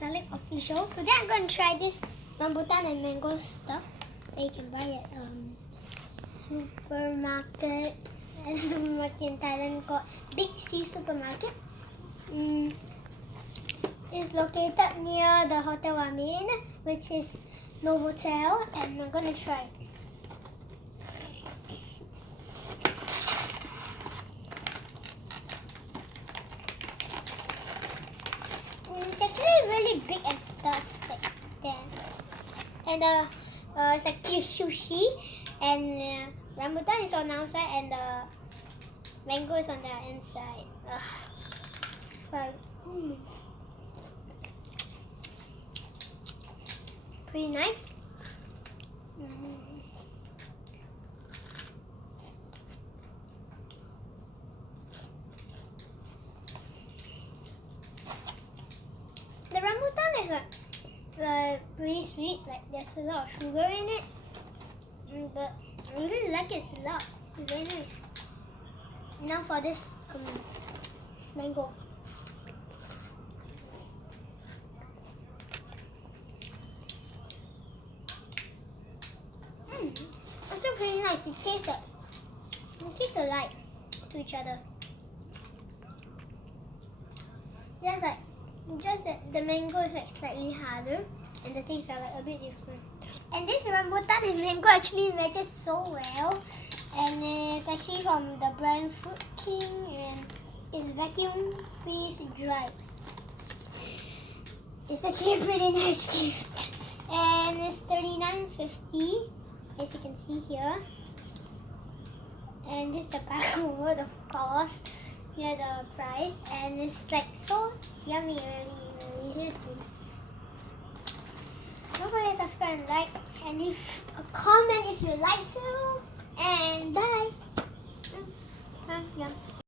Salik Official. Today I'm going to try this rambutan and mango stuff that you can buy at supermarket. A supermarket in Thailand called Big C Supermarket. It's located near the hotel I'm in, which is Novotel, and I'm going to try it. It's actually really big and stuff like that. And it's like sushi, and rambutan is on the outside and the mango is on the inside. But, pretty nice. The rambutan is pretty sweet, like there's a lot of sugar in it, but I really like it a lot. It's very nice. Now for this mango. It's pretty nice. It tastes alike to each other. Just that the mango is like slightly harder and the tastes are like a bit different. And this rambutan and mango actually matches so well. And it's actually from the brand Fruit King and it's vacuum freeze dried. It's actually a pretty nice gift. And it's $39.50 as you can see here. And this is the barcode, of course. Here the price, and it's like so yummy, really seriously. Don't forget to subscribe and like and leave a comment if you like to, and bye.